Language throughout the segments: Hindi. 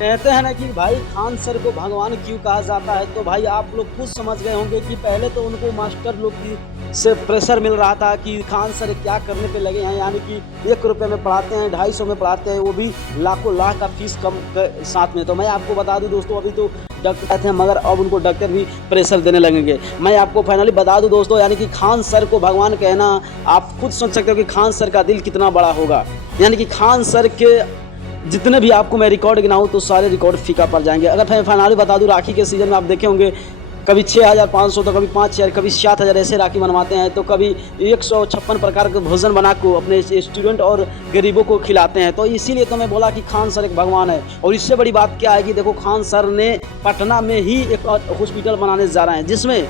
कहते हैं ना कि भाई खान सर को भगवान क्यों कहा जाता है, तो भाई आप लोग खुद समझ गए होंगे कि पहले तो उनको मास्टर लोग की से प्रेशर मिल रहा था कि खान सर क्या करने पे लगे हैं, यानी कि 1 रुपये में पढ़ाते हैं, 250 में पढ़ाते हैं, वो भी लाखों लाख का फीस कम के साथ में। तो मैं आपको बता दूं दोस्तों, अभी तो डॉक्टर थे मगर अब उनको डॉक्टर भी प्रेशर देने लगेंगे। मैं आपको फाइनली बता दूं दोस्तों, यानी कि खान सर को भगवान कहना, आप खुद सोच सकते हो कि खान सर का दिल कितना बड़ा होगा। यानी कि खान सर के जितने भी आपको मैं रिकॉर्ड गिनाऊँ तो सारे रिकॉर्ड फीका पड़ जाएंगे। अगर मैं फाइनली बता दूं, राखी के सीज़न में आप देखे होंगे कभी 6500 तो कभी 5000 कभी 7000 ऐसे राखी बनवाते हैं, तो कभी 156 प्रकार के भोजन बना को अपने स्टूडेंट और गरीबों को खिलाते हैं। तो इसीलिए तो मैं बोला कि खान सर एक भगवान है। और इससे बड़ी बात क्या है कि देखो, खान सर ने पटना में ही एक हॉस्पिटल बनाने जा रहे हैं, जिसमें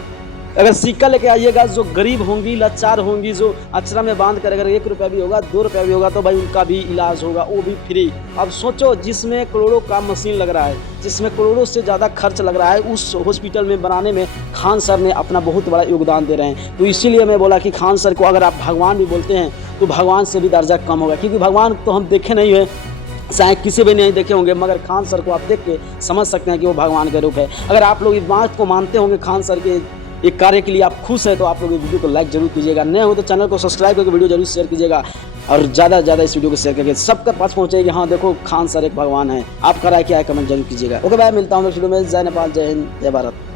अगर सिक्का लेके आइएगा, जो गरीब होंगी, लाचार होंगी, जो अक्षरा में बांध कर अगर 1 रुपया भी होगा, 2 रुपया भी होगा, तो भाई उनका भी इलाज होगा, वो भी फ्री। अब सोचो, जिसमें करोड़ों का मशीन लग रहा है, जिसमें करोड़ों से ज़्यादा खर्च लग रहा है, उस हॉस्पिटल में बनाने में खान सर ने अपना बहुत बड़ा योगदान दे रहे हैं। तो इसीलिए मैं बोला कि खान सर को अगर आप भगवान भी बोलते हैं तो भगवान से भी दर्जा कम होगा, क्योंकि भगवान तो हम देखे नहीं है, शायद किसी भी नहीं देखे होंगे, मगर खान सर को आप देख के समझ सकते हैं कि वो भगवान के रूप है। अगर आप लोग इस बात को मानते होंगे, खान सर के एक कार्य के लिए आप खुश हैं, तो आप लोग इस वीडियो को लाइक जरूर कीजिएगा। नए हो तो चैनल को सब्सक्राइब करके वीडियो जरूर शेयर कीजिएगा, और ज़्यादा से ज़्यादा इस वीडियो को शेयर करके सबके पास पहुँचेगी। हाँ देखो, खान सर एक भगवान है। आपका राय क्या है, कमेंट जरूर कीजिएगा। ओके भाई, मिलता हूँ नेक्स्ट वीडियो में। जय नेपाल, जय हिंद, जय भारत।